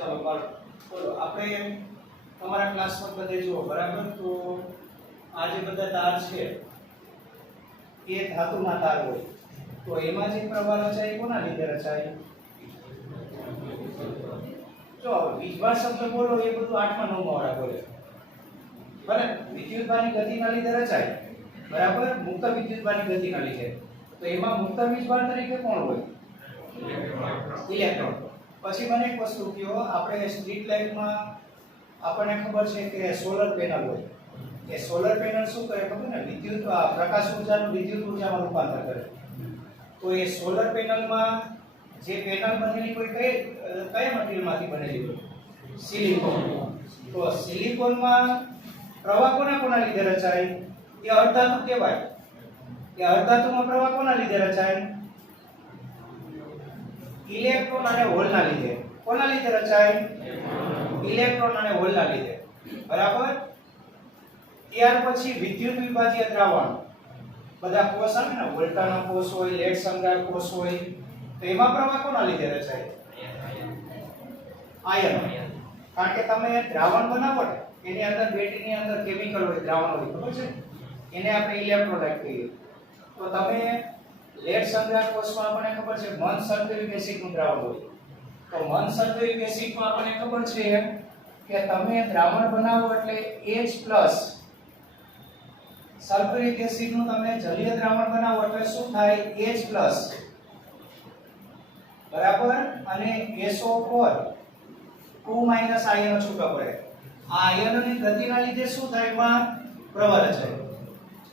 ચાલો બોલો આપણે તમારા ક્લાસમાં બધે જુઓ બરાબર તો આ જે બધા તાર છે એ ધાતુના તાર હોય તો એમાં જે પ્રવાહ રચાય કોના લીધે રચાય જો વીજભાર શબ્દ બોલો એ બધું 8મા 9મા વાળા બોલે બરાબર વિદ્યુતભારની ગતિના લીધે રચાય બરાબર મુક્ત વિદ્યુતભારની ગતિના લીધે તો એમાં મુક્ત વીજભાર તરીકે કોણ હોય ઇલેક્ટ્રોન પછી મને એક વસ્તુ કહો આપણે સ્ટ્રીટ લાઇટમાં આપણને ખબર છે કે સોલર પેનલ હોય એ સોલર પેનલ શું કરે ખબર ને વિદ્યુત પ્રકાશ ઊર્જાનું વિદ્યુત ઊર્જામાં રૂપાંતર કરે તો એ સોલર પેનલમાં જે પેનલ બનેલી કોઈ કયા મટીરીયલમાંથી બનેલી હોય સિલિકોન તો સિલિકોનમાં પ્રવાહ કોના લીધે રચાય એ અર્ધધાતુ કહેવાય એ અર્ધધાતુમાં પ્રવાહ કોના લીધે રચાય ઇલેક્ટ્રોન અને હોલના લીધે કોના લીધે રચાય ઇલેક્ટ્રોન અને હોલના લીધે બરાબર ત્યાર પછી વિદ્યુત વિભાજીય દ્રાવણ બધા કોષ આવે ને વોલ્ટાના કોષ હોય લેડ સંગાર કોષ હોય તો એમાં પ્રવાહ કોના લીધે રચાય આયન કારણ કે તમે દ્રાવણ બનાવો ને એની અંદર બેટરીની અંદર કેમિકલ હોય દ્રાવણ હોય ખબર છે એને આપણે ઇલેક્ટ્રોલાઇટ કહીએ તો તમે લેડ સંગ્રહ કોષમાં આપણને ખબર છે મન સલ્ફ્યુરિક એસિડનું દ્રાવણ હોય તો મન સલ્ફ્યુરિક એસિડમાં આપણને ખબર છે કે તમે દ્રાવણ બનાવો એટલે H+ સલ્ફ્યુરિક એસિડનું તમે જલીય દ્રાવણ બનાવો એટલે શું થાય H+ બરાબર અને SO4 2- આયનો છૂટો પડે આ આયનોની ગતિના લીધે શું થાય એમાં પ્રવાહ રચાય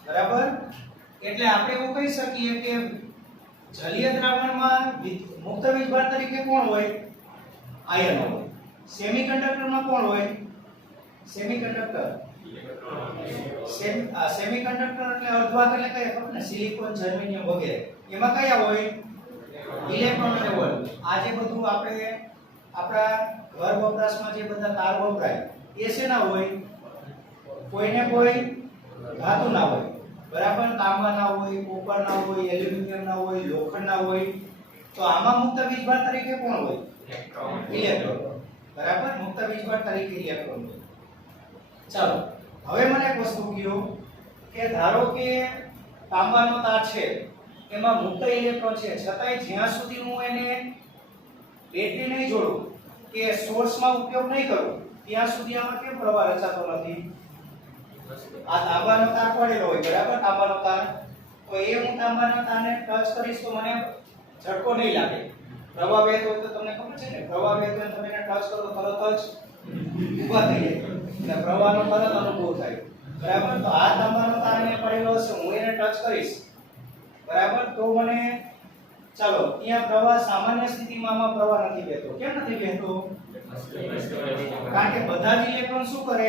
બરાબર એટલે આપણે એવું કહી શકીએ કે જલીય દ્રાવણમાં મુક્ત વીજભાર તરીકે કોણ હોય આયનો હોય સેમિકન્ડક્ટરમાં કોણ હોય સેમિકન્ડક્ટર સેમિકન્ડક્ટર એટલે અર્ધવાહક એટલે કયા ખબર ને સિલિકોન જર્મેનિયમ વગેરે એમાં કયા હોય ઇલેક્ટ્રોન અને હોલ આ જે બધું આપણે આપણા ઘર વપરાશમાં જે બધા તાર વપરાય એ શેના હોય કોઈને કોઈ ધાતુ ના હોય બરાબર તાંબાના હોય કોપરના હોય એલ્યુમિનિયમના હોય લોખંડના હોય તો આમાં મુક્ત વીજભાર તરીકે કોણ હોય ઇલેક્ટ્રોન બરાબર મુક્ત વીજભાર તરીકે ઇલેક્ટ્રોન હોય ચાલો હવે મને એક વસ્તુ કહો કે ધારો કે તાંબાનો તાર છે એમાં મુક્ત ઇલેક્ટ્રોન છે છતાંય જ્યાં સુધી હું એને બેટરી નહીં જોડું કે સોર્સમાં ઉપયોગ નહીં કરું ત્યાં સુધી આમાં કેમ પ્રવાહ રચાતો નથી આ તાંબાનો તાર પડેલો હોય બરાબર તાંબાનો તાર તો એ હું તાંબાના તારને ટચ કરીશ તો મને ઝટકો નહીં લાગે પ્રવાહ વહેતો હોય તો તમને ખબર છે ને પ્રવાહ વહેતો હોય તમે એને ટચ કરો તો તરત જ ઊભા થઈ જાય એટલે પ્રવાહનો તરત અનુભવ થાય બરાબર તો આ તાંબાનો તાર અહીંયા પડેલો હશે હું એને ટચ કરીશ બરાબર તો મને ચાલો અહીંયા પ્રવાહ સામાન્ય સ્થિતિમાં આમાં પ્રવાહ નથી વહેતો કેમ નથી વહેતો કારણ કે બધા જ ઇલેક્ટ્રોન શું કરે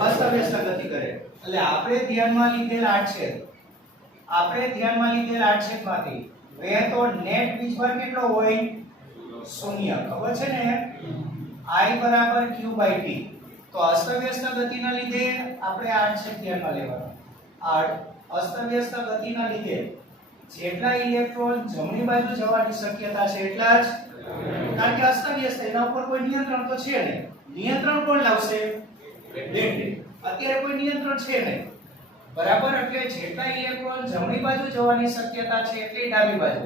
અસ્તવ્યસ્ત ગતિ કરે એટલે આપણે ધ્યાનમાં લીધેલ આડછેદમાંથી વહેતો નેટ વીજભાર કેટલો હોય 0 ખબર છે ને I = Q/T તો અસ્તવ્યસ્ત ગતિના લીધે આપણે આડછેદ ધ્યાનમાં લેવાનો અસ્તવ્યસ્ત ગતિના લીધે જેટલા ઇલેક્ટ્રોન જમણી બાજુ જવાની શક્યતા છે એટલા જ કારણ કે અસ્તવ્યસ્ત એના ઉપર કોઈ નિયંત્રણ તો છે નહીં નિયંત્રણ કોણ લાવશે બેટરી અત્યારે કોઈ નિયંત્રણ છે નહીં બરાબર એટલે જેટલા ઇલેક્ટ્રોન જમણી બાજુ જવાની શક્યતા છે એટલી ડાબી બાજુ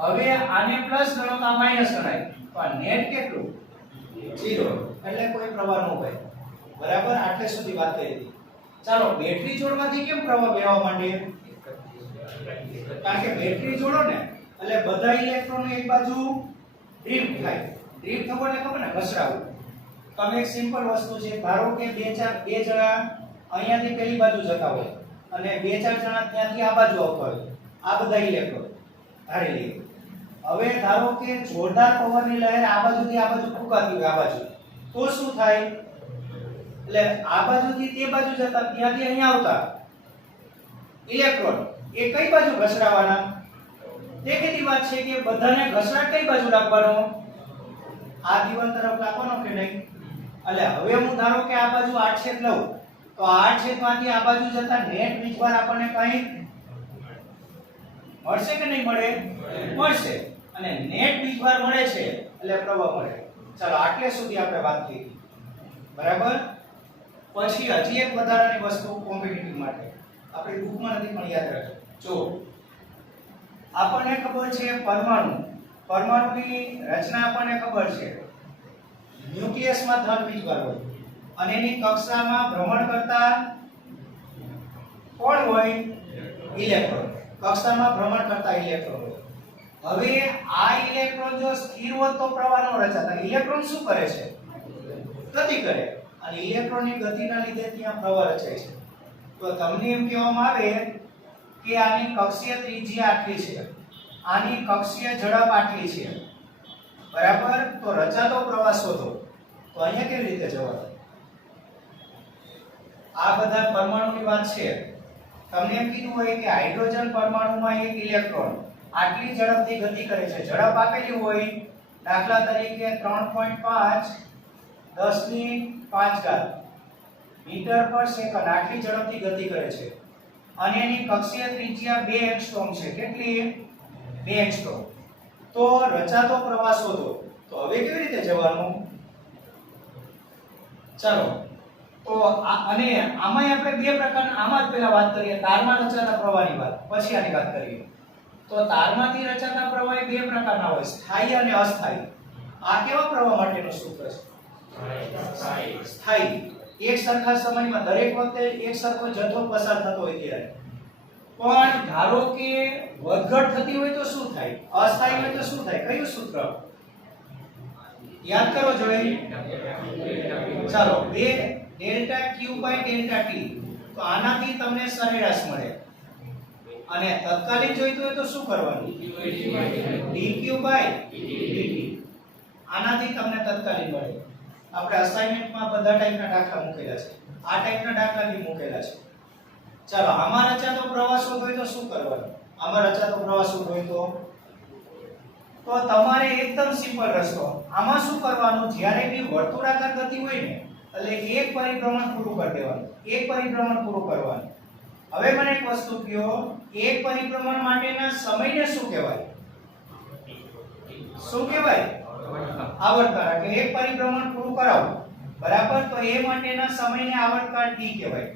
હવે આને પ્લસ ગણો તો આ માઈનસ ગણાય તો આ નેટ કેટલું 0 એટલે કોઈ પ્રવાહ ન હોય બરાબર આટલે સુધી વાત કરી હતી ચાલો બેટરી જોડવાથી કેમ પ્રવાહ વહેવા માંડે કારણ કે બેટરી જોડો ને એટલે બધા ઇલેક્ટ્રોન એક બાજુ ડ્રિફ્ટ થાય ડ્રિફ્ટ થવું એટલે ખબર ને ઘસડાવું તમે એક સિમ્પલ વસ્તુ છે ધારો કે બે જણા અહીંયાથી પેલી બાજુ જતા હોય અને 2-4 જણા ત્યાંથી આ બાજુ આવતા હોય આ બધા ઇલેક્ટ્રોન ધારી લઈએ હવે ધારો કે જોરદાર પવનની લહેર આ બાજુથી આ બાજુ ફૂંકાતી હોય આ બાજુ તો શું થાય એટલે આ બાજુથી તે બાજુ જતા ત્યાંથી અહીંયા આવતા ઇલેક્ટ્રોન એ કઈ બાજુ ઘસડાવાના દેખીતી વાત છે કે બધાને ઘસડાટ કઈ બાજુ રાખવાનો આ દીવાલ તરફ રાખવાનો કે નહીં એટલે હવે હું ધારો કે આ બાજુ આડછેદ લઉં તો આડછેદમાંથી આ બાજુ જતા નેટ વીજભાર આપણને કઈ મળશે કે નહીં મળે મળશે અને નેટ વીજભાર મળે છે એટલે પ્રવાહ મળે ચાલો આટલે સુધી આપણે વાત કરી, બરાબર. પછી હજી એક વધારાની વસ્તુ કોમ્પિટિટિવ માટે આપણી બુકમાં નથી પણ યાદ રાખજો. જો આપણને ખબર છે પરમાણુની રચના આપણને ખબર છે. ન્યુક્લિયસમાં ધન વીજભાર હોય અને એની કક્ષામાં ભ્રમણ કરતા કોણ હોય? ઇલેક્ટ્રોન. કક્ષામાં ભ્રમણ કરતા ઇલેક્ટ્રોન હોય. હવે આ ઇલેક્ટ્રોન જો સ્થિર હોત તો પ્રવાહ ન રચાતા. ઇલેક્ટ્રોન શું કરે છે? ગતિ કરે, અને ઇલેક્ટ્રોનની ગતિના લીધે ત્યાં પ્રવાહ રચાય છે. તો તમને એમ કહેવામાં આવે કે આની કક્ષીય ત્રિજ્યા આટલી છે, આની કક્ષીય ઝડપ આટલી છે, બરાબર. તો રચાતો પ્રવાહ શોધો. તો અહીંયા કેવી રીતે જવાબ? આ બધા પરમાણુની વાત છે. તમને એમ કીધું હોય કે હાઇડ્રોજન પરમાણુમાં એક ઇલેક્ટ્રોન આટલી ઝડપથી ગતિ કરે છે. ઝડપ આપેલી હોય, દાખલા તરીકે 3.5 10⁵ મીટર પર સેકન્ડ. આટલી ઝડપથી ગતિ કરે છે અને એની કક્ષીય ત્રિજ્યા 2 એંગસ્ટ્રોમ છે. કેટલી? 2 એંગસ્ટ્રોમ. તો રચાતો પ્રવાહ શોધો. તો હવે કેવી રીતે જવાનું? ચાલો, તો અને આમાં આપણે બે પ્રકારના, આમાં જ પહેલા વાત કરીએ તારમાં રચાતા પ્રવાહની વાત, પછી આની વાત કરીએ. તો તારમાંથી રચાતા પ્રવાહ બે પ્રકારના હોય, સ્થાયી અને અસ્થાયી. આ કેવા પ્રવાહ માટેનું સૂત્ર છે? સ્થાયી. એક સરખા સમયમાં દરેક વખતે એક સરખો જથ્થો પસાર થતો હોય ત્યારે. પણ ધારો કે વધઘટ થતી હોય તો શું થાય? અસ્થાયી હોય તો શું થાય? કયું સૂત્ર યાદ કરો જોઈએ? ચાલો, 2 delta Q by delta T. તો આનાથી તમને સરેરાશ મળે. અને તત્કાલીન જોઈતું હોય તો શું કરવાનું? dq by dt. આનાથી તમને તત્કાલીન મળે. આપણે અસાઇનમેન્ટમાં બધા ટાઈપના દાખલા મૂકેલા છે. આ ટાઈપના દાખલા બી મૂકેલા છે. ચાલો, આમાં રચાતો પ્રવાહ શોધવો હોય તો શું કરવાનું? આમાં રચાતો પ્રવાહ શોધવો હોય તો તમારે એકદમ સિમ્પલ રસ્તો. આમાં શું કરવાનું? જ્યારે બી વર્તુળાકાર ગતિ હોય ને, એટલે એક પરિભ્રમણ પૂરું કરી દેવાનું. એક પરિભ્રમણ પૂરું કરવાનું. હવે મને એક વસ્તુ કહો, એક પરિભ્રમણ માટેના સમયને શું કહેવાય? શું કહેવાય? આવર્તકાળ. એટલે એક પરિભ્રમણ પૂરું કરાવો, બરાબર. તો એ માટેના સમયને આવર્તકાળ t કહેવાય.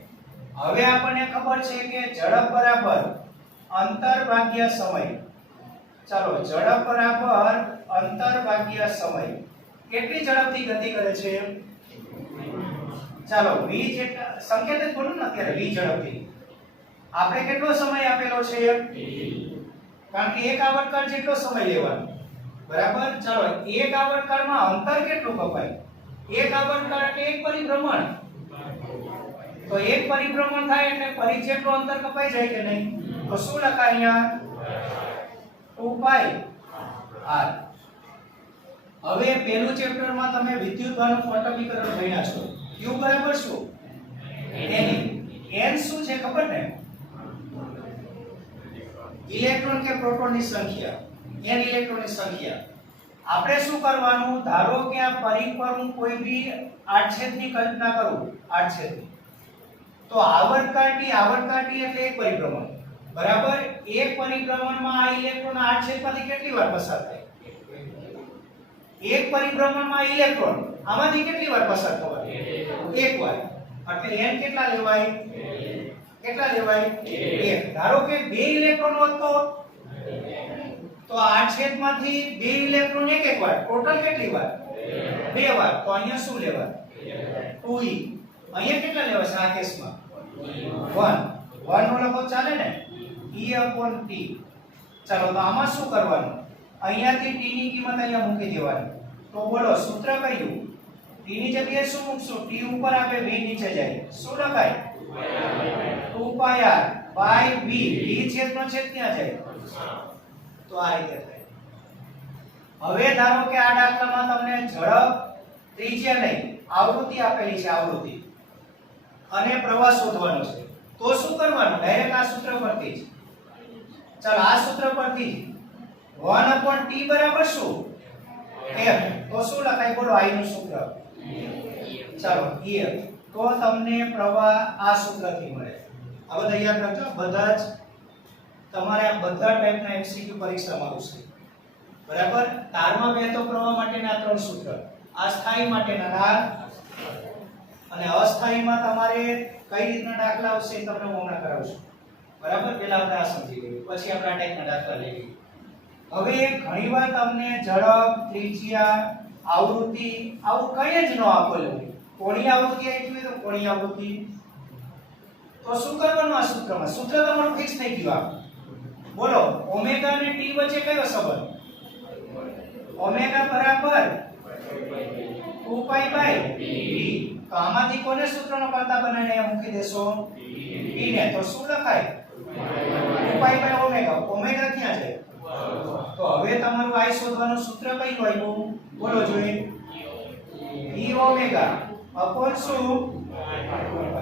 હવે આપણને ખબર છે કે ઝડપ બરાબર અંતર ભાગ્યા સમય. ચાલો, ઝડપ બરાબર અંતર ભાગ્યા સમય. કેટલી ઝડપથી ગતિ કરે છે? ચાલો, v જેટલા સંકેત જ બોલું ને અત્યારે, v ઝડપથી. આપણે કેટલો સમય આપેલો છે? કારણ કે એક આવર્તકાળ જેટલો સમય લેવાનો, બરાબર. ચાલો, એક આવર્તકાળમાં અંતર કેટલું કપાય? એક આવર્તકાળ એટલે એક પરિભ્રમણ. તો એક પરિભ્રમણ થાય એટલે પરિઘ જેટલું અંતર કપાઈ જાય કે નહીં? તો શું લખાય અહીંયા? 2 પાઈ r. હવે પહેલું ચેપ્ટરમાં તમે વિદ્યુતભારનું ક્વોન્ટમીકરણ ભણ્યા છો. q બરાબર શું? n. n શું છે ખબર ને? ઇલેક્ટ્રોન કે પ્રોટોનની સંખ્યા. n ઇલેક્ટ્રોનની સંખ્યા. આપણે શું કરવાનું? ધારો કે આ પરિઘ પર હું કોઈ બી આડછેદની કલ્પના કરું, આડછેદની. તો આવર્તકાળ t એટલે એક પરિભ્રમણ, બરાબર. એક પરિભ્રમણમાં આ ઇલેક્ટ્રોન આડછેદમાંથી કેટલી વાર પસાર થાય? એક પરિભ્રમણમાં ઇલેક્ટ્રોન આમાંથી કેટલી વાર પસાર થવાનો? એક વાર. એટલે n કેટલા લેવાય? કેટલા લેવાય? 1. ધારો કે 2 ઇલેક્ટ્રોન હોત તો આડછેદમાંથી 2 ઇલેક્ટ્રોન એક વાર. ટોટલ કેટલી વાર? 2 વાર. તો અહીંયા શું લેવાય? 2e. અહીંયા કેટલા લેવાય છે આ કેસમાં? 1 નો લખો ચાલે ને? e/t. ચાલો, તો આમાં શું કરવાનું? અહીંયાથી t ની કિંમત અહીંયા મૂકી દેવાની. તો બોલો સૂત્ર કયું? t ની જગ્યાએ શું મૂકશું? t ઉપર આવે, v નીચે જાય. શું લખાય? 2 પાઈ r બાય v. v છેદનો છેદ ક્યાં જાય? તો આ રીતે થાય. હવે ધારો કે આ દાખલામાં તમને ઝડપ, ત્રિજ્યા નહીં, આવૃત્તિ આપેલી છે, આવૃત્તિ, અને પ્રવાહ શોધવાનો છે. તો શું કરવાનું? ડાયરેક્ટ આ સૂત્ર પરથી જ. ચાલો, આ સૂત્ર પરથી 1/t બરાબર શું? f. તો શું લખાય? બોલો i નું સૂત્ર. ચાલો, ef. તો તમને પ્રવાહ આ સૂત્રથી મળે. આ બધા યાદ રાખજો. બધા જ તમારે આ બધા ટાઈપના MCQ પરીક્ષામાં આવશે, બરાબર. તારમાં વહેતો પ્રવાહ માટેના 3 સૂત્ર. આ સ્થાયી માટેના લાલ અને અસ્થાયીમાં તમારે કઈ રીતના દાખલા આવશે એ તમને હું હમણાં કરાવું છું. બરાબર, પહેલા આપણે આ સમજી લઈએ, પછી આપણે આ ટાઈપના દાખલા લઈએ. હવે ઘણીવાર તમને ઝડપ, ત્રિજ્યા, આવૃત્તિ આવું કંઈ જ ન આપેલું હોય. કોણી આવૃત્તિ આપી હોય તો કોણી આવૃત્તિ, તો શું કરવાનું આ સૂત્રમાં? સૂત્ર તમારું ફિક્સ થઈ ગયું. આ બોલો, ઓમેગા અને ટી વચ્ચે કયો સંબંધ? ઓમેગા બરાબર 2π/t. તો આમાંથી કોને સૂત્રનો કર્તા બનાવીને અહીંયા મૂકી દેશો? t ને. તો શું લખાય? 2π/ઓમેગા. ઓમેગા ક્યાં છે? તો હવે તમારું i શોધવાનું સૂત્ર કયું આવ્યું? બોલો જોઈએ. e ઓમેગા અપોન શું? 2π.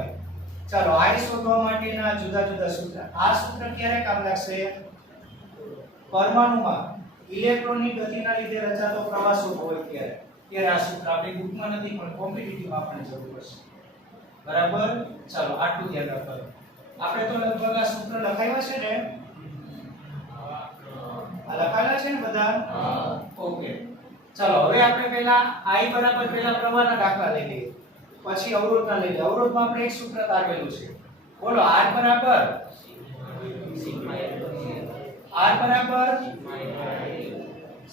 ચાલો, i શોધવા માટેના જુદા જુદા સૂત્ર. આ સૂત્ર ક્યારે કામ લાગશે? પરમાણુમાં ઇલેક્ટ્રોનની ગતિના લીધે રચાતો પ્રવાહ શોધવો હોય ત્યારે આ સૂત્ર આપણી બુકમાં નથી પણ કોમ્પિટિટિવ આપણને જરૂર પડશે. બરાબર, ચાલો આટલું ધ્યાન રાખો. આપણે તો લગભગ આ સૂત્ર લખાવ્યા છે ને? આ લખાયેલા છે ને બધા? ઓકે, ચાલો હવે આપણે પહેલા i બરાબર પહેલા પ્રવાહના દાખલા લઈ લઈએ, પછી અવરોધના લઈ લઈએ. અવરોધમાં આપણે એક સૂત્ર તારવેલું છે. બોલો, r બરાબર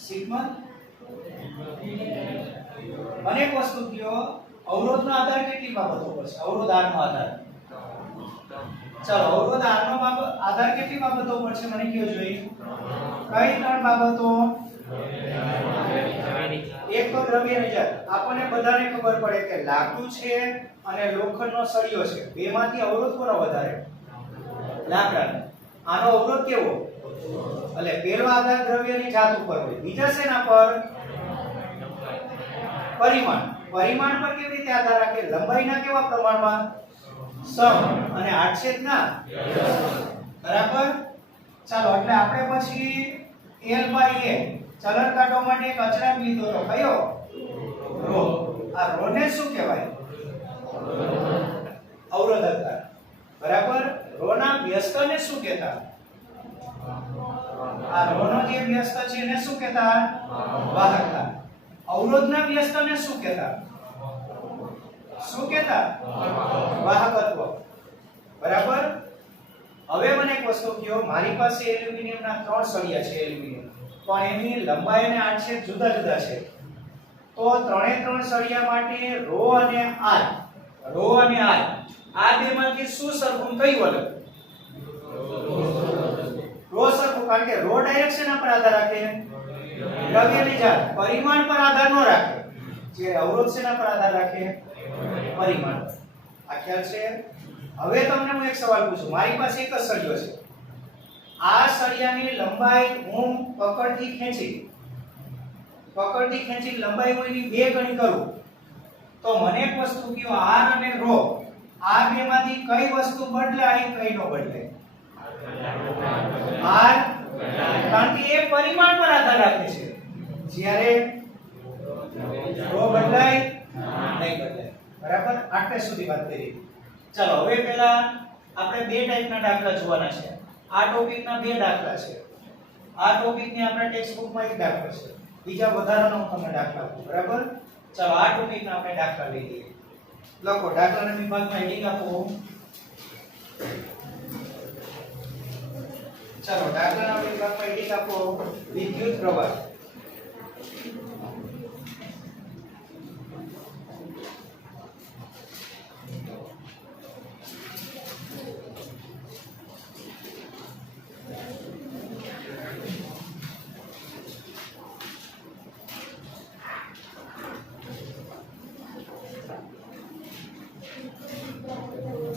સિગ્મા. અનેક વસ્તુ કયો, અવરોધનો આધાર કેટલી બાબતો પર છે? અવરોધ r નો આધાર. ચાલો, અવરોધ r નો આધાર કેટલી બાબતો પર છે મને કયો જોઈએ? કઈ ત્રણ બાબતો? એક તો દ્રવ્યની જાત. આપણને બધાને ખબર પડે કે લાકડું છે અને લોખંડનો સળિયો છે, બેમાંથી અવરોધ કોનો વધારે? લાકડાનો. આનો અવરોધ કેવો? એટલે પેલો આધાર દ્રવ્યની જાત ઉપર હોય, બીજા શેના પર? પરિમાણ. પરિમાણ પર કેવી રીતે આધાર રાખે? લંબાઈના કેવા પ્રમાણમાં? સમ અને આડછેદના. બરાબર, ચાલો એટલે આપણે પછી l/a ચલન કાઢવા માટે એક અચળાંક લીધો તો કયો? ρ. આ ρ ને શું કહેવાય? અવરોધકતા. બરાબર, ρ ના વ્યસ્તને શું કહેતા? આ ρ નો જે વ્યસ્ત છે એને શું કહેતા? વાહકતા. અવરોધના વ્યસ્તને શું કહેતા? શું કહેતા? વાહકત્વ. બરાબર, હવે મને એક વસ્તુ કહો, મારી પાસે એલ્યુમિનિયમના 3 સળિયા છે એલ્યુમિનિયમ, પણ એની લંબાઈ અને આડછેદ જુદા જુદા છે. તો ત્રણે ત્રણ સળિયા માટે ρ અને r આ બેમાંથી શું સરખું કયું અલગ? ρ સરખું, કારણ કે ρ ડાયરેક્શન પર આધાર રાખે, દ્રવ્યની જાત. પરિમાણ પર આધાર ન રાખે. જે અવરોધ શેના પર આધાર રાખે? પરિમાણ. આ ખ્યાલ છે? હવે તમને હું એક સવાલ પૂછું. મારી પાસે એક જ સળિયો છે. આ સળિયાની લંબાઈ હું પકડથી ખેંચી લંબાઈ હું એની 2 ગણી કરું તો મને એક વસ્તુ કયો, r અને ρ આ બેમાંથી કઈ વસ્તુ બદલાય, કઈ ન બદલાય? r, કારણ કે એ પરિમાણ પર આધાર રાખે છે. જ્યારે ρ બદલાય નહીં બદલાય. બરાબર, આટલે સુધી વાત કરી. ચાલો, હવે પહેલા આપણે બે ટાઈપના દાખલા જોવાના છે. આ ટોપિકના બે દાખલા છે. આ ટોપિકની આપણા ટેક્સ્ટ બુકમાં એક દાખલો છે, બીજા વધારાનો હું તમને દાખલા આપું. બરાબર, ચાલો આ ટોપિકના આપણે દાખલા લઈ લઈએ. લખો, દાખલાના વિભાગમાં હેડિંગ આપો. ચાલો, દાખલાના વિભાગમાં હેડિંગ આપો વિદ્યુત પ્રવાહ.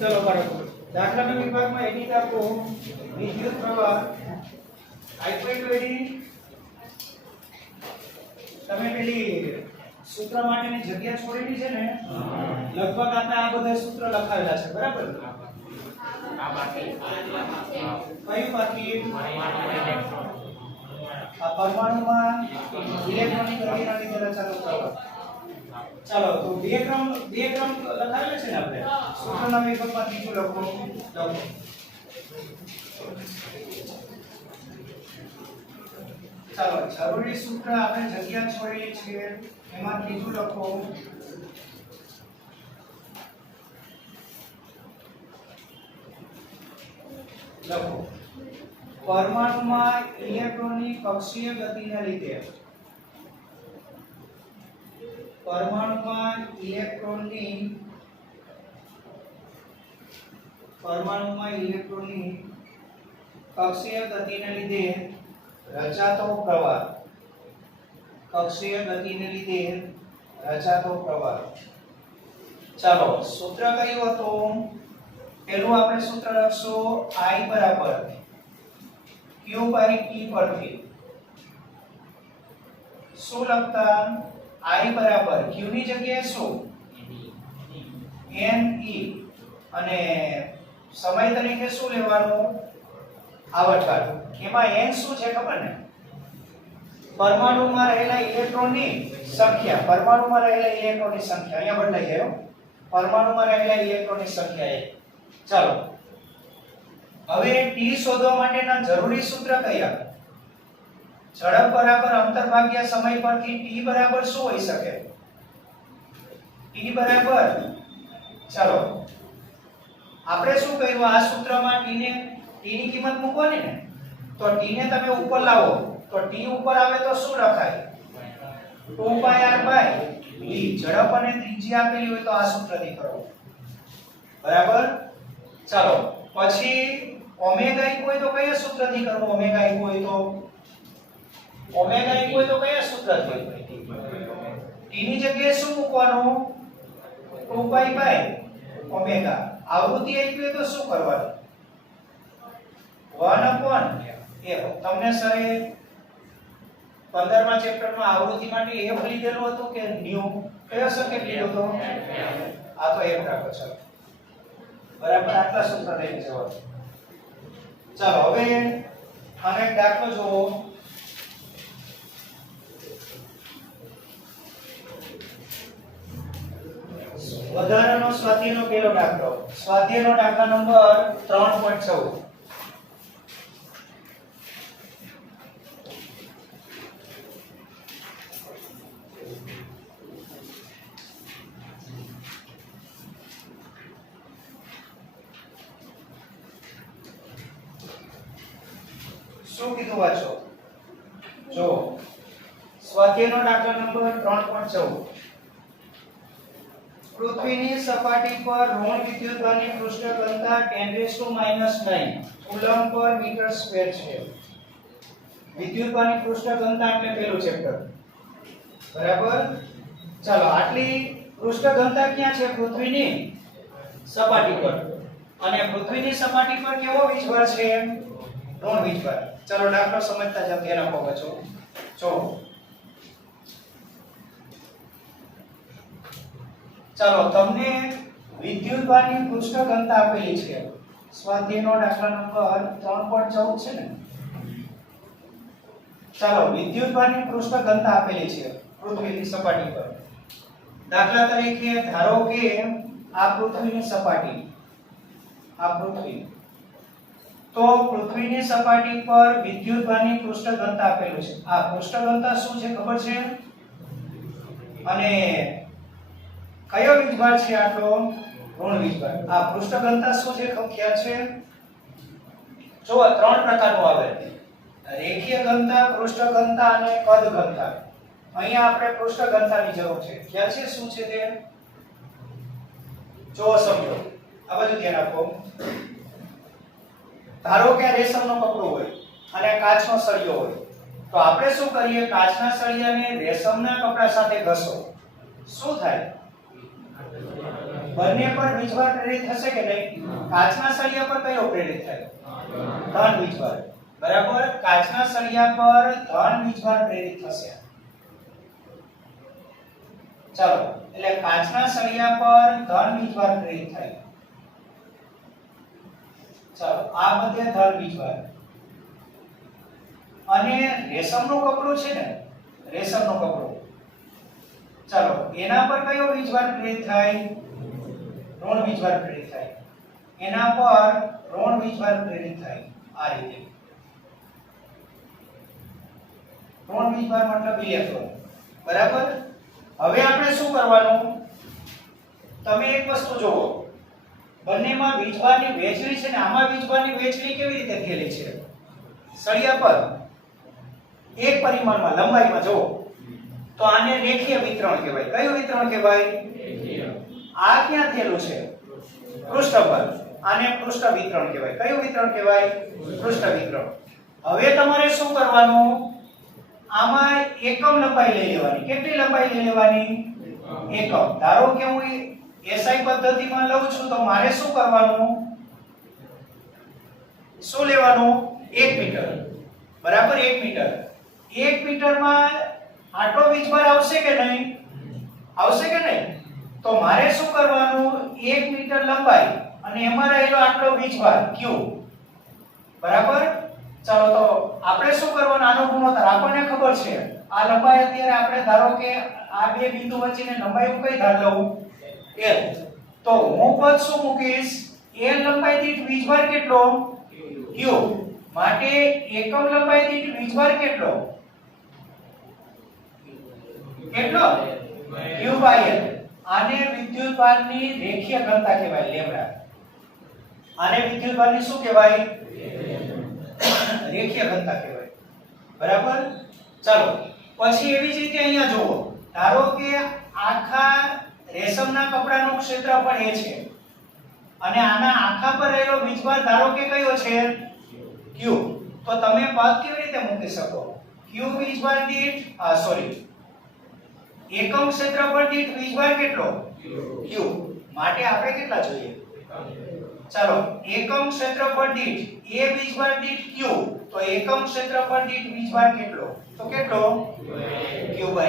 चलो बाળકો, દાખલાના વિભાગમાં હેડિંગ આપો વિદ્યુત પ્રવાહ. IPad ready? તમે પેલી સૂત્ર માટેની જગ્યા છોડેલી છે ને, લગભગ આપણે આ બધા સૂત્ર લખાવેલા છે. બરાબર, આ બાકી કયું બાકી? આ પરમાણુમાં ઇલેક્ટ્રોનિક ગતિના લીધે રચાતો પ્રવાહ. ચાલો, તો બે ક્રમ લખાવેલા છે ને આપણે સૂત્રના વિભાગમાં. ત્રીજું લખો. ચાલો, જરૂરી સૂત્ર આપણે જગ્યા છોડેલી છે. એમાં ત્રીજું લખો પરમાણુમાં ઇલેક્ટ્રોનની કક્ષીય ગતિને લીધે પરમાણુમાં ઇલેક્ટ્રોનની કક્ષીય ગતિને લીધે રચાતો પ્રવાહ ચાલો સૂત્ર કયું હતું પેલું આપણે સૂત્ર લખશું I બરાબર Q બાય T પરથી શું લખતા I બરાબર Q ની જગ્યાએ શું Ne અને સમય તરીકે શું લેવાનું આવર્તકાળ એમાં n શું છે ખબર ને પરમાણુમાં રહેલા ઇલેક્ટ્રોનની સંખ્યા અહીંયા બદલાઈ ગયો પરમાણુમાં રહેલા ઇલેક્ટ્રોનની સંખ્યા 1 ચાલો હવે T શોધવા માટેના જરૂરી સૂત્ર કયા ઝડપ બરાબર અંતર ભાગ્યા સમય પરથી T બરાબર શું હોઈ શકે T બરાબર ચાલો આપણે શું કર્યું આ સૂત્રમાં T ની કિંમત મૂકવાની ને તો T ને તમે ઉપર લાવો તો T ઉપર આવે તો શું લખાય 2 પાઈ r બાય d ઝડપ અને ત્રિજ્યા આપેલી હોય તો આ સૂત્રથી કરો બરાબર ચાલો પછી ઓમેગા ઈ હોય તો કયા સૂત્રથી કરવું ઓમેગા ઈ હોય તો કયા સૂત્રથી T ની જગ્યાએ શું મૂકવાનું 2 પાઈ બાય ઓમેગા આવૃત્તિ આપી હોય તો શું કરવાનું 1/a તમને સરે 15મા ચેપ્ટરમાં આવૃત્તિ માટે f લીધેલું હતું કે ન્યુ કયો સર્કિટ લીધો હતો આ તો f રાખો ચાલો બરાબર આટલા સૂત્ર લઈને જવા ચાલો હવે આનો એક દાખલો જોવો વધારાનો સ્વાધ્યાયનો પહેલો દાખલો સ્વાધ્યાયનો દાખલા નંબર 3.14 શું કીધું વાંચો જો સ્વાધ્યાયનો દાખલા નંબર 3.14 પૃથ્વીની સપાટી પર ઋણ વિદ્યુતભારની પૃષ્ઠ ઘનતા 10⁻⁹ કુલમ્બ પર મીટર સ્ક્વેર છે વિદ્યુતભારની પૃષ્ઠ ઘનતા એટલે પહેલું ચેપ્ટર બરાબર ચાલો આટલી પૃષ્ઠ ઘનતા ક્યાં છે પૃથ્વીની સપાટી પર અને પૃથ્વીની સપાટી પર કેવો વીજભાર છે ઋણ વીજભાર ચાલો દાખલો સમજતા જાવ ધ્યાન આપો બચ્ચો જો ચાલો તમને વિદ્યુતભારની પૃષ્ઠ ઘનતા આપેલી છે સ્વાધ્યાયનો દાખલા નંબર 3.14 છે ને ચાલો વિદ્યુતભારની પૃષ્ઠ ઘનતા આપેલી છે પૃથ્વીની સપાટી પર દાખલા તરીકે ધારો કે આ પૃથ્વીની સપાટી આ પૃથ્વી તો પૃથ્વીની સપાટી પર વિદ્યુતભારની પૃષ્ઠ ઘનતા આપેલું છે આ પૃષ્ઠ ઘનતા શું છે ખબર છે અને કયો વીજભાર છે આટલો ઋણ વીજભાર આ પૃષ્ઠ ઘનતા શું છે ખ્યાલ છે જો ત્રણ પ્રકારનું આવે રેખીય ઘનતા પૃષ્ઠ ઘનતા અને કદ ઘનતા અહીંયા આપણે પૃષ્ઠ ઘનતાની જરૂર છે ખ્યાલ છે શું છે તે જો સમજો આ બધું ધ્યાન આપો ધારો કે રેશમનો કપડો હોય અને કાચનો સળિયો હોય તો આપણે શું કરીએ કાચના સળિયાને રેશમના કપડા સાથે ઘસો શું થાય બંને પર વીજભાર પ્રેરિત થશે કે નહીં કાચના સળિયા પર કયો પ્રેરિત થાય ધન વીજભાર બરાબર કાચના સળિયા પર ધન વીજભાર પ્રેરિત થશે ચાલો એટલે કાચના સળિયા પર ધન વીજભાર પ્રેરિત થાય ચાલો આ બધે ધન વીજભાર અને રેશમનો કપડો છે ને રેશમનો કપડો ચાલો એના પર કયો વીજભાર પ્રેરિત થાય ઋણ વીજભાર પ્રેરિત થાય એના પર ઋણ વીજભાર પ્રેરિત થાય આ રીતે ઋણ વીજભાર મતલબ ઇલેક્ટ્રોન બરાબર હવે આપણે શું કરવાનું, તમે એક વસ્તુ જોવો, બંનેમાં વીજભારની વહેંચણી છે ને, આમાં વીજભારની વહેંચણી કેવી રીતે થયેલી છે? સળિયા પર એક પરિમાણમાં લંબાઈમાં જોવો તો આને રેખીય વિતરણ કહેવાય. કયું વિતરણ કહેવાય? આ ક્યાં થયેલું છે? પૃષ્ઠ પર. આને પૃષ્ઠ વિતરણ કહેવાય. કયું વિતરણ કહેવાય? પૃષ્ઠ વિતરણ. હવે તમારે શું કરવાનું, આમાં એકમ લંબાઈ લઈ લેવાની. કેટલી લંબાઈ લઈ લેવાની? એકમ. ધારો કે હું SI પદ્ધતિમાં લઉં છું તો મારે શું કરવાનું, શું લેવાનું? 1 મીટર. બરાબર, 1 મીટર. 1 મીટરમાં આટલો વીજભાર આવશે કે નહીં? આવશે કે નહીં? તો મારે શું કરવાનું, 1 મીટર લંબાઈ અને એમાં રહેલો આટલો વીજભાર q. બરાબર. ચાલો તો આપણે શું કરવાનું, આનો ગુણોત્તર આપણને ખબર છે. આ લંબાઈ અત્યારે આપણે ધારો કે આ બે બિંદુ વચ્ચેની લંબાઈ હું કઈ ધાર લઉં? l. તો હું પદ શું મૂકીશ? l લંબાઈ દીઠ વીજભાર કેટલો? q. માટે એકમ લંબાઈ દીઠ વીજભાર કેટલો? કેટલો? q/l. આને વિદ્યુતભારની રેખીય ઘનતા કહેવાય, લેમ્ડા. આને વિદ્યુતભારની શું કહેવાય? રેખીય ઘનતા કહેવાય. બરાબર. ચાલો પછી એવી જ રીતે અહીંયા જુઓ, ધારો કે આખા રેશમના કપડાનું ક્ષેત્રફળ એ છે અને આના આખા પર રહેલો વીજભાર ધારો કે કયો છે? q. તો તમે પદ કેવી રીતે મૂકી શકો? q વીજભાર દીઠ એકમ ક્ષેત્રફળ દીઠ વીજભાર કેટલો? q. માટે આપણે કેટલા જોઈએ? ચાલો, એકમ ક્ષેત્રફળ દીઠ a વીજભાર દીઠ q. તો એકમ ક્ષેત્રફળ દીઠ વીજભાર કેટલો? તો કેટલો? q/a.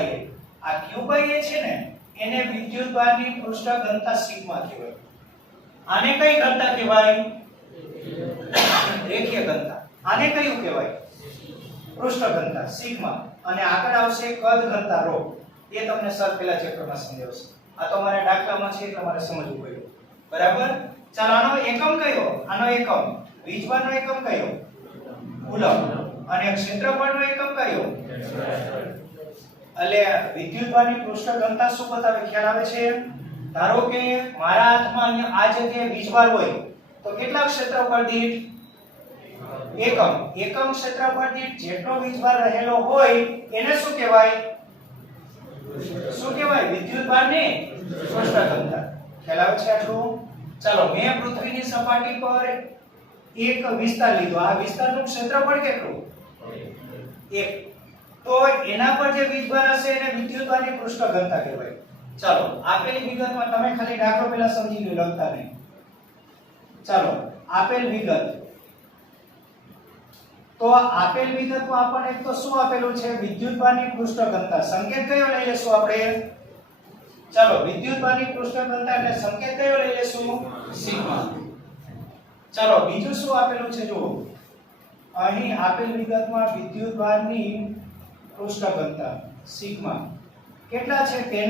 આ q/a છે ને, એને વિદ્યુતભારની પૃષ્ઠ ઘનતા સિગ્મા કહેવાય. આને કઈ ઘનતા કહેવાય? રેખીય ઘનતા. આને કયું કહેવાય? પૃષ્ઠ ઘનતા સિગ્મા. અને આગળ આવશે કદ ઘનતા ρ. એ તમને સર પેલા ચેપ્ટરમાં સમજાવશે. આ તો મારા દાખલામાં છે એટલે મારે સમજવું પડ્યું. બરાબર. ચાલો, આનો એકમ કયો? આનો એકમ વીજભારનો એકમ કયો? કુલમ. અને ક્ષેત્રફળનો એકમ કયો? એટલે વિદ્યુતભારની પૃષ્ઠ ઘનતા શું બતાવે? ખ્યાલ આવે છે? ધારો કે મારા હાથમાં અહીંયા આ જગ્યાએ વીજભાર હોય તો કેટલા ક્ષેત્રફળ દીઠ? એકમ ક્ષેત્રફળ દીઠ જેટલો વીજભાર રહેલો હોય એને શું કહેવાય? શું કહેવાય? વિદ્યુતભારની પૃષ્ઠ ઘનતા. ખ્યાલ આવે છે આટલું? ચાલો, મેં પૃથ્વીની સપાટી પર એક વિસ્તાર લીધો. આ વિસ્તારનું ક્ષેત્રફળ કેટલું? 1. તો એના પર જે વીજભાર હશે એને વિદ્યુતભારની પૃષ્ઠ ઘનતા કહેવાય. ચાલો, આપેલી વિગતમાં તમે ખાલી દાખલો પહેલા સમજી લો, લખતા નહીં. ચાલો, આપેલ વિગત. તો આપેલ વિગતમાં આપણને એક તો શું આપેલું છે? વિદ્યુતભારની પૃષ્ઠ ઘનતા. સંકેત કયો લઈ લેશું આપણે? ચાલો, વિદ્યુતભારની પૃષ્ઠ ઘનતા એટલે સંકેત કયો લઈ લેશું? સિગ્મા. ચાલો, બીજું શું આપેલું છે જુઓ. અહીં આપેલ વિગતમાં વિદ્યુતભારની પૃષ્ઠ ઘનતા સિગ્મા કેટલા છે? 10⁻⁹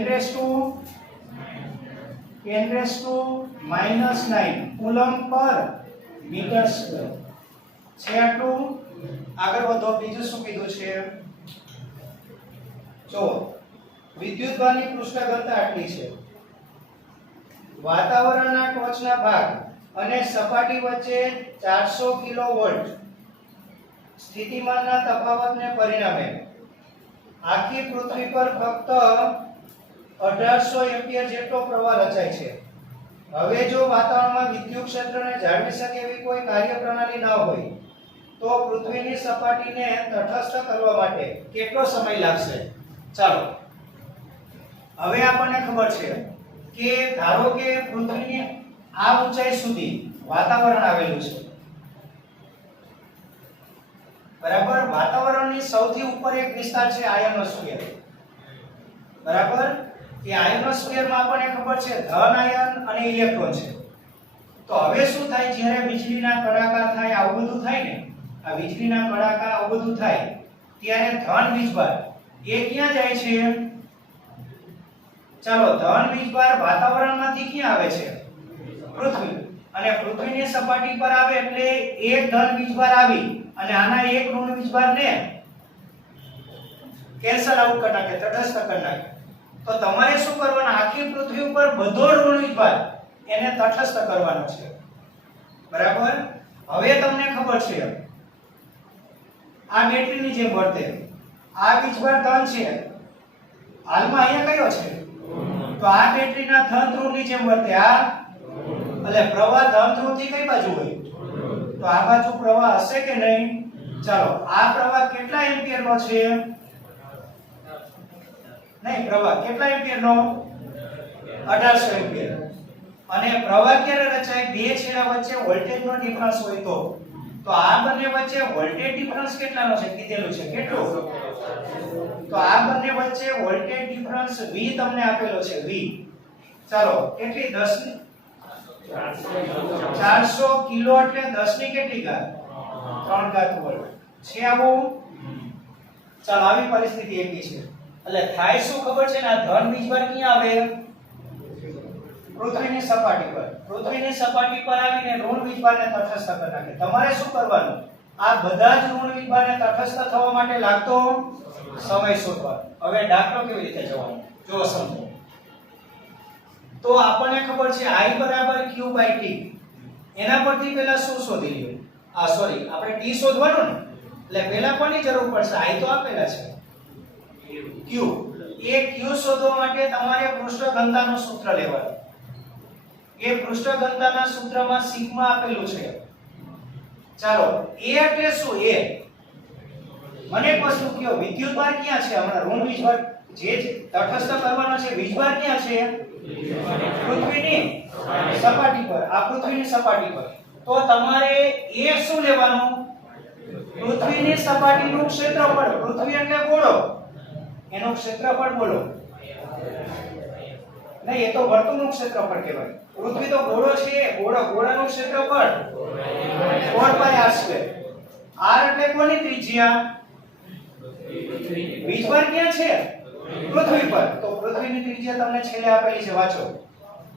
કુલમ પર મીટર સ્ક્વેર છે. આટલું. આગળ વધો. બીજું શું કીધું છે? જો વિદ્યુતભારની પૃષ્ઠ ઘનતા આટલી છે. વાતાવરણના ટોચના ભાગ અને સપાટી વચ્ચે 400 કિલોવોલ્ટ સ્થિતિમાનના તફાવતને પરિણામે આખી પૃથ્વી પર ફક્ત 1800 એમ્પિયર જેટલો પ્રવાહ રચાય છે. હવે જો વાતાવરણમાં વિદ્યુત ક્ષેત્રને જાળવી શકે એવી કોઈ કાર્યપ્રણાલી ન હોય તો પૃથ્વીની સપાટીને તટસ્થ કરવા માટે કેટલો સમય લાગશે? ચાલો, હવે આપણને ખબર છે કે ધારો કે પૃથ્વીની આ ઊંચાઈ સુધી વાતાવરણ આવેલું છે. બરાબર. વાતાવરણની સૌથી ઉપર એક વિસ્તાર છે આયનોસ્ફિયર. બરાબર. એ આયનોસ્ફિયરમાં આપણને ખબર છે ધન આયન અને ઇલેક્ટ્રોન છે. તો હવે શું થાય, જ્યારે વીજળીના કડાકા થાય, આવું બધું થાય ને, આ વીજળીના કડાકા આવું બધું થાય ત્યારે ધન વીજભાર એ ક્યાં જાય છે? ચાલો, ધન વીજભાર વાતાવરણમાંથી ક્યાં આવે છે? પૃથ્વી. અને પૃથ્વીની સપાટી પર આવે એટલે એક ધન વીજભાર આવી અને આના એક ઋણ વીજભારને કેન્સલ આઉટ કરી નાખે, તટસ્થ કરી નાખે. તો તમારે શું કરવાનું, આખી પૃથ્વી ઉપર બધો ઋણ વિભાગ એને તટસ્થ કરવાનો છે, બરાબર. હવે તમને ખબર છે આ બેટરીની જેમ વર્તે, આ વીજભાર ધન છે, હાલમાં અહીંયા કયો છે, તો આ બેટરીના ધન ધ્રુવની જેમ વર્તે, આ એટલે પ્રવાહ ધન ધ્રુવથી કઈ બાજુ હોય, તો આ બાજુ પ્રવાહ હશે કે નહીં. ચાલો, આ પ્રવાહ કેટલા એમ્પિયરનો છે, નહીં, પ્રવાહ કેટલા એમ્પિયરનો, 1800 એમ્પિયર. અને પ્રવાહ ક્યારે રચાય, બે છેડા વચ્ચે વોલ્ટેજનો ડિફરન્સ હોય તો આ બંને વચ્ચે વોલ્ટેજ ડિફરન્સ કેટલાનો છે કીધેલું છે, કેટલું, તો આ બંને વચ્ચે વોલ્ટેજ ડિફરન્સ V તમને આપેલો છે, V. ચાલો, કેટલી, 10 ની 400 કિલો એટલે 10 ની કેટલી ઘાત, 3 ઘાત વોલ્ટ છે આવું. ચાલો, આવી પરિસ્થિતિ એકી છે. એટલે થાય શું ખબર છે ને, આ ધન વીજભાર ક્યાં આવે, પૃથ્વીની સપાટી પર. પૃથ્વીની સપાટી પર આવીને ઋણ વીજભારને તટસ્થ કરી નાખે. તમારે શું કરવાનું, આ બધા જ ઋણ વીજભારને તટસ્થ થવા માટે લાગતો સમય શોધવાનો. હવે દાખલો કેવી રીતે જવાનો, જો સમજો. તો આપણને ખબર છે I q / t. એના પરથી પહેલા શું શોધી લ્યો, આ સોરી આપણે t શોધવાનું ને, એટલે પહેલા કોની જરૂર પડશે, I તો આપેલા છે, q. એ q શોધવા માટે તમારે પૃષ્ઠ ઘનતાનું સૂત્ર લેવાનું. એ પૃષ્ઠ ઘનતાના સૂત્રમાં સિગ્મા આપેલું છે. ચાલો, a એટલે શું, a મને એક વસ્તુ કયો, વિદ્યુતભાર ક્યાં છે, હમણાં ઋણ વીજભાર જે તટસ્થ કરવાનો છે, વીજભાર ક્યાં છે, પૃથ્વીની સપાટી પર, આ પૃથ્વીની સપાટી પર. તો તમારે એ શું લેવાનું, પૃથ્વીની સપાટીનું ક્ષેત્રફળ, પૃથ્વી એટલે ગોળો, એનું ક્ષેત્રફળ બોલો, નહીં, એ તો વર્તુળનું ક્ષેત્રફળ કહેવાય. પૃથ્વી તો ગોળો છે, ગોળાનું ક્ષેત્રફળ 4πr². r એટલે કોની ત્રિજ્યા, વીજભાર ક્યાં છે, પૃથ્વી પર. તો પૃથ્વીની ત્રિજ્યા તમને છેલ્લે આપેલી છે, વાંચો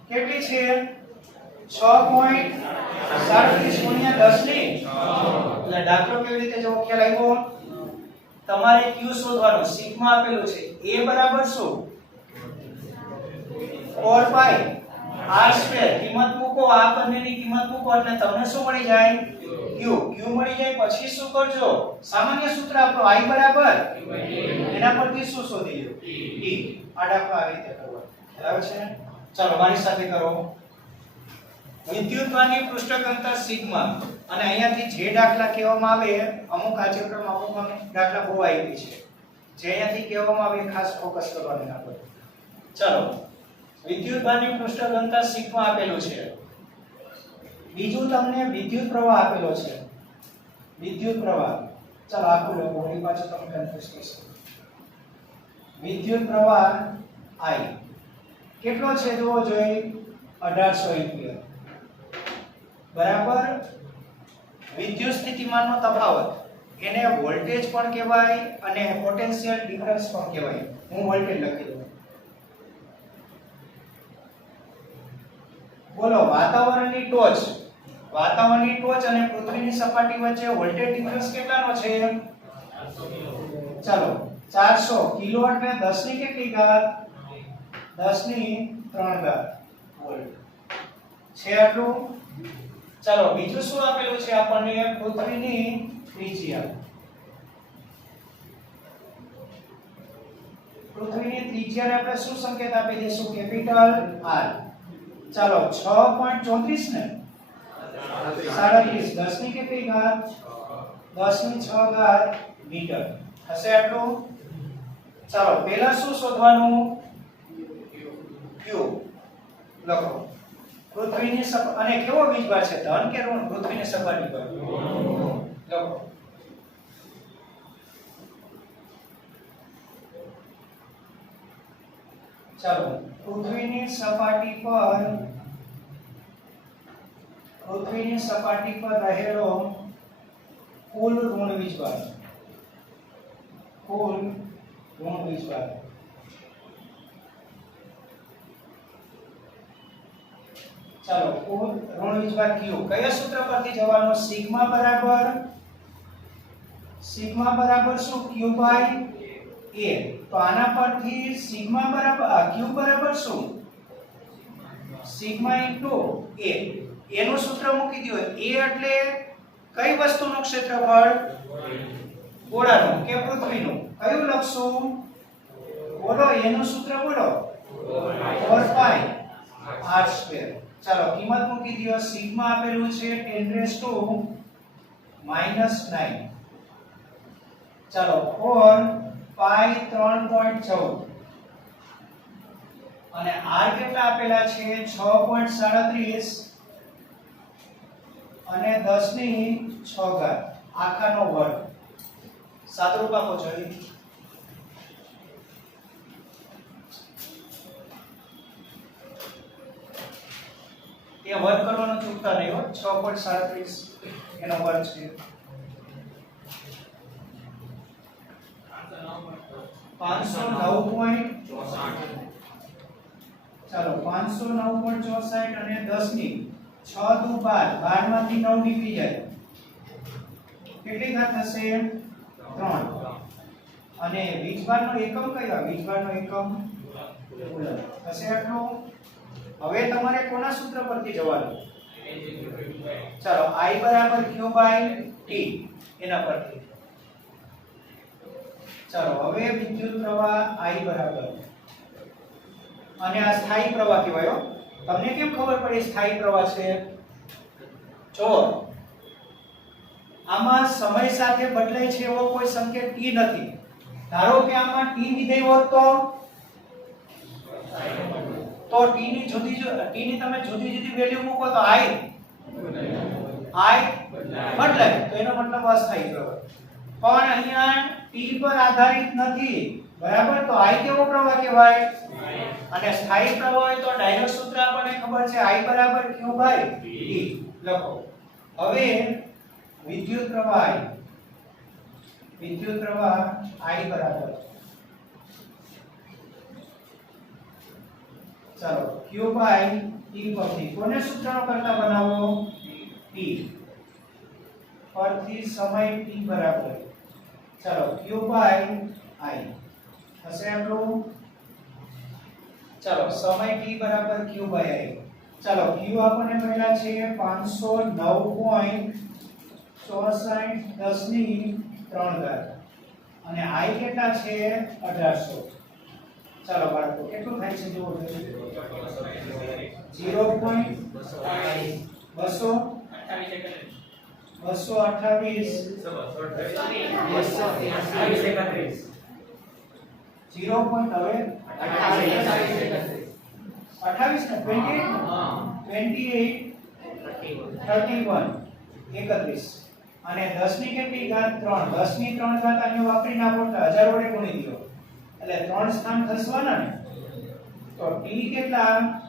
કેટલી છે, 6.37 × 10 ની. એટલે દાખલો કેવી રીતે જવો ખ્યાલ આવ્યો. તમારે q શોધવાનો, સિગ્મા આપેલું છે, a બરાબર શું, 4πr². કિંમત મૂકો, આ બંનેની કિંમત મૂકો એટલે તમને શું મળી જાય, q મળી જાય. પછી શું કરજો, સામાન્ય સૂત્ર આપણો I બરાબર, એના પરથી શું શોધી લો, t. આ દાખલો આવી રીતે કરવાનો, બરાબર છે. ચાલો, મારી સાથે કરો. વિદ્યુતભારની પૃષ્ઠ ઘનતા સિગ્મા, અને અહીંયાથી જે દાખલા કહેવામાં આવે, અમુક આ ચેપ્ટરમાં અમુક દાખલા બહુ આવી છે, જે અહીંયાથી કહેવામાં આવે ખાસ ફોકસ કરવાનું આપણે. ચાલો, વિદ્યુતભારની પૃષ્ઠ ઘનતા સિગ્મા આપેલું છે. બીજું તમને વિદ્યુત પ્રવાહ આપેલો છે, વિદ્યુત પ્રવાહ. ચાલો, આખું લખો, વળી પાછું તમે કન્ફ્યુઝ થશો. વિદ્યુત પ્રવાહ I કેટલો છે જોવો જોઈએ, 1800 એમ્પિયર, બરાબર. વિદ્યુત સ્થિતિમાનનો તફાવત, એને વોલ્ટેજ પણ કહેવાય અને પોટેન્શિયલ ડિફરન્સ પણ કહેવાય. હું વોલ્ટેજ લખી દઉં. બોલો, વાતાવરણની ટોચ અને પૃથ્વીની સપાટી વચ્ચે વોલ્ટેજ ડિફરન્સ કેટલાનો છે, ચાલો 400 કિલો એટલે 10 ની કેટલી ઘાત, 10 ની 3 ઘાત વોલ્ટ છે આટલું. ચાલો, બીજું શું આપેલું છે આપણને, પૃથ્વીની ત્રિજ્યા. પૃથ્વીની ત્રિજ્યાને આપણે શું સંકેત આપી દઈશું, કેપિટલ R. ચાલો, 6.34 ને 37, 10 ની કેટલી ઘાત, 10 ની 6 ઘાત મીટર હશે આટલું. ચાલો, પહેલા શું શોધવાનું, q લખો. પૃથ્વીની અને કેવો વીજભાર છે, ધન કે ઋણ, પૃથ્વીની સપાટી પર લખો. ચાલો, પૃથ્વીની સપાટી પર રહેલો કુલ ઋણ વીજભાર, ચાલો, કુલ ઋણ વીજભાર q કયા સૂત્ર પરથી જવાનો, સિગ્મા બરાબર શું, q/a. તો આના પરથી સિગ્મા બરાબર ક્યુ બરાબર શું સિગ્મા ઇન્ટુ a એનું સૂત્ર મૂકી દો a એટલે કઈ વસ્તુનું ક્ષેત્રફળ ગોળાનું કે પૃથ્વીનું કયું લખશું બોલો એનું સૂત્ર બોલો 4 પાઈ r સ્ક્વેર ચાલો કિંમત મૂકી દો સિગ્મા આપેલું છે 10⁻⁹ ચાલો 4 પાઈ 3.14 અને r કેટલા આપેલા છે 6.37 અને 10⁶ આખાનો વર્ગ સાદુરૂપ આપો જોઈએ એ વર્ગ કરવાનો ચૂકતા નહીં હો 6.37 એનો વર્ગ છે 509.64 ચાલો 509.64 અને 10⁶ 6 દુ 12 12 માંથી 9 નીકળી જાય કેટલી ઘાત થશે 3 અને વીજભારનો એકમ કયો વીજભારનો એકમ કુલમ થશે આટલો હવે તમારે કોના સૂત્ર પરથી જવાનું ચાલો I બરાબર Q બાય T એના પરથી ચાલો હવે વિદ્યુત પ્રવાહ I બરાબર અને આ સ્થાયી પ્રવાહ કહેવાય તમને કેમ ખબર પડી સ્થાયી પ્રવાહ છે જો આમાં સમય સાથે બદલાય છે એવો કોઈ સંકેત t નથી ધારો કે આમાં t વિધેય હોત તો t ની તમે જુદી જુદી વેલ્યુ મૂકો તો I બદલાય તો એનો મતલબ અસ્થાયી પ્રવાહ પણ અહીંયા t પર આધારિત નથી બરાબર તો I કેવો પ્રવાહ કહેવાય અને સ્થાયી પ્રવાહ હોય તો ડાયરેક્ટ સૂત્ર આપણને ખબર છે I બરાબર Q બાય T લખો હવે વિદ્યુત પ્રવાહ I બરાબર ચાલો Q બાય T પરથી કોને સૂત્રનો કરતા બનાવો T પરથી સમય T બરાબર ચાલો Q બાય I હશે આપણું ચાલો સમય T બરાબર Q બાય I ચાલો Q આપણને પહેલા છે 509.64 અને I કેટલા છે 1800 ચાલો બાળકો કેટલું થાય છે જુઓ 31 અને 10 ની કેટલી ઘાત 3 10 ની 3 ઘાત અહીંયા વાપરી નાખો તો 1000 વડે ગુણી દો એટલે 3 સ્થાન ખસવાના ને તો t કેટલા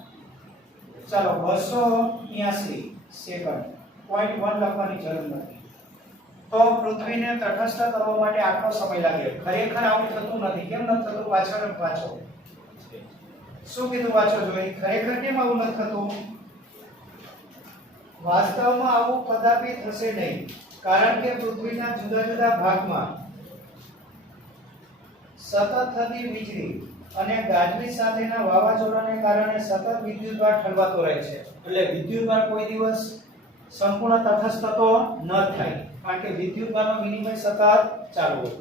ચાલો 283 સેકન્ડ 0.1 લખવાની જરૂર નથી તો પૃથ્વીને તટસ્થ કરવા માટે આટલો સમય લાગે ખરેખર આવું થતું નથી કેમ નથી થતું પાછળ વાંચો શું કીધું વાંચો જોઈ ખરેખર કેમ આવું નથી થતું વાસ્તવમાં આવું કદાપી થશે નહીં કારણ કે પૃથ્વીના જુદા જુદા ભાગમાં સતત થતી વીજળી અને ગાજવીજ સાથેના વાવાઝોડાને કારણે સતત વિદ્યુતભાર ઠલવાતો રહે છે એટલે વિદ્યુતભાર કોઈ દિવસ સંપૂર્ણ તટસ્થ થતો ન થાય કારણ કે વિદ્યુતભારનો વિનિમય સતત ચાલુ હોય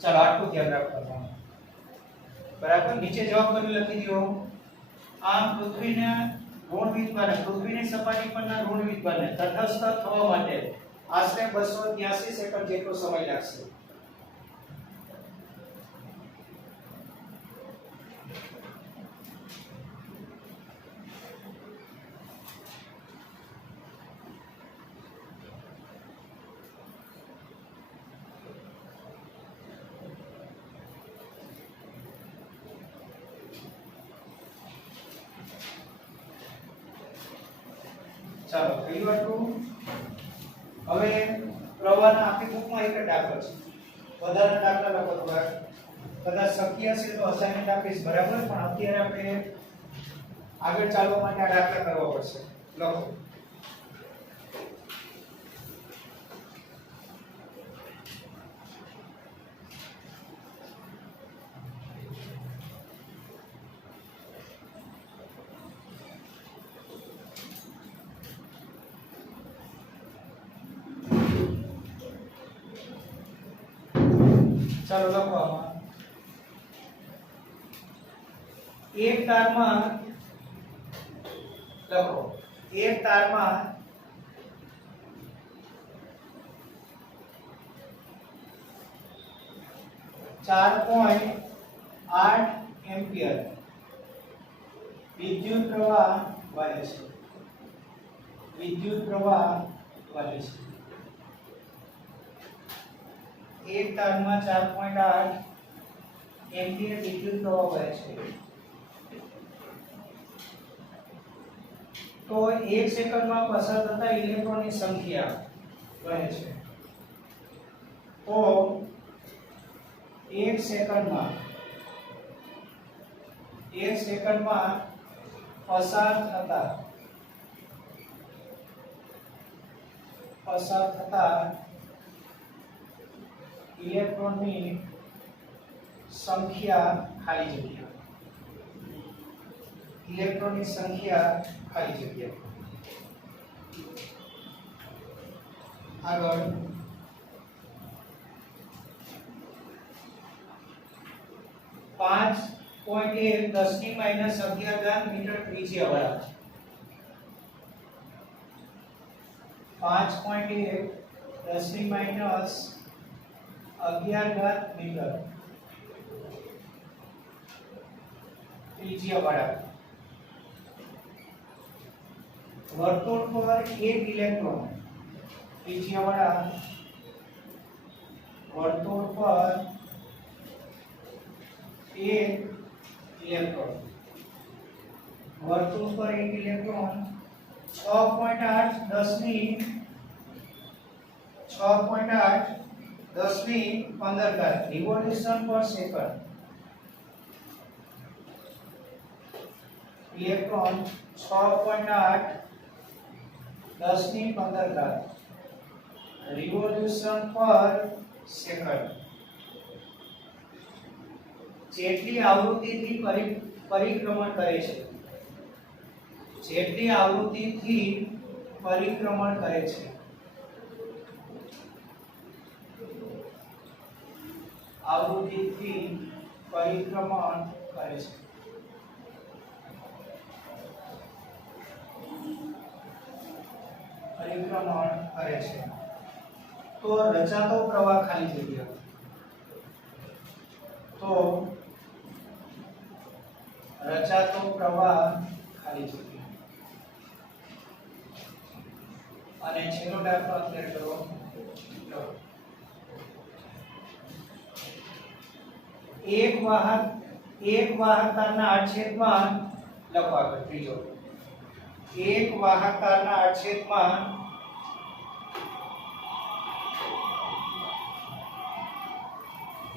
ચાલો આટલું ધ્યાન રાખવાનું બરાબર નીચે જવાબ કરી લખી દો આમ પૃથ્વીના ઋણ વિદ્યુતભારને પૃથ્વીની સપાટી પરના ઋણ વિદ્યુતભારને તટસ્થ થવા માટે આશરે 283 સેકન્ડ જેટલો સમય લાગશે ચાલો કઈ વાતું હવે પ્રવાહના આપણી બુકમાં એક દાખલો છે વધારે દાખલા લખો તો કદાચ શક્ય હશે તો અસાઇનમેન્ટ આપીશ બરાબર પણ અત્યારે આપણે આગળ ચાલવા માટે આ દાખલા કરવા પડશે લખો ચાલો લખો આમાં એક તારમાં લખો એક તારમાં 4.8 एम्पियर विद्युत प्रवाह वहे છે विद्युत प्रवाह वहे છે एक तार में 4.8 एम्पियर विद्युत प्रवाह वहे છે तो एक सेकंड में पसार थता इलेक्ट्रॉन की संख्या वहे છે तो एक सेकंड में पसार थता इलेक्ट्रॉन की संख्या खाली जग्या इलेक्ट्रॉन की संख्या खाली जग्या आगळ 5.1 10 ની માઈનસ 11 મીટર ત્રિજ્યા વાળા 5.1 10 ની માઈનસ 11 મીટર ત્રિજ્યા વાળા વર્તુળ પર એક ઇલેક્ટ્રોન ત્રિજ્યા વાળા વર્તુળ પર एक इलेक्ट्रॉन वर्तुळ पर एक इलेक्ट्रॉन 6.8 10 ની 6.8 10 ની 15 रिवोल्यूशन पर सेकंड इलेक्ट्रॉन 6.8 10 ની 15 रिवोल्यूशन पर सेकंड જેટલી આવૃત્તિથી પરિક્રમણ કરે છે જેટલી આવૃત્તિથી પરિક્રમણ કરે છે આવૃત્તિથી પરિક્રમણ કરે છે પરિક્રમણ કરે છે તો રચાતો પ્રવાહ ખાલી જગ્યા तो रचातो प्रवाह खाली जग्या અને છેલ્લો દાખલો અત્યારે કરો એક વાહક તારના આડછેદમાં લખો આગળ ત્રીજો એક વાહક તારના આડછેદમાં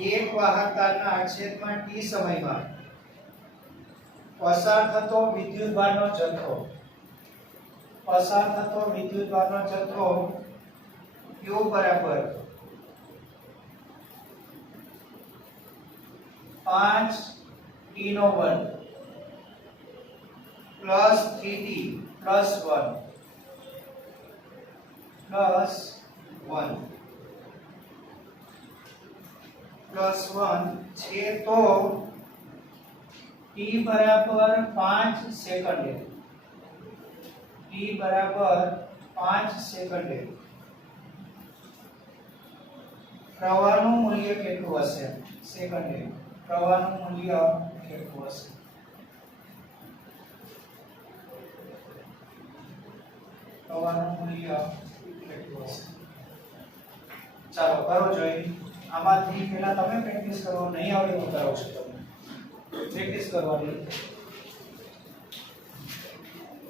एक वाहक ताરના આડછેદમાં t સમયમાં પસાર થતો વિદ્યુતભારનો જથ્થો q બરાબર 5 t/1 plus 3t plus 1 plus 1 छे तो t बराबर 5 सेकंड है t बराबर 5 सेकंड है प्रवाहનું મૂલ્ય કેટલું હશે સેકન્ડે પ્રવાહનું મૂલ્ય કેટલું હશે પ્રવાહનું મૂલ્ય કેટલું હશે ચાલો કરો જોઈ આમાંથી પહેલા તમે પ્રેક્ટિસ કરો નહીં આવડે તો કરાવશો તમે પ્રેક્ટિસ કરવાની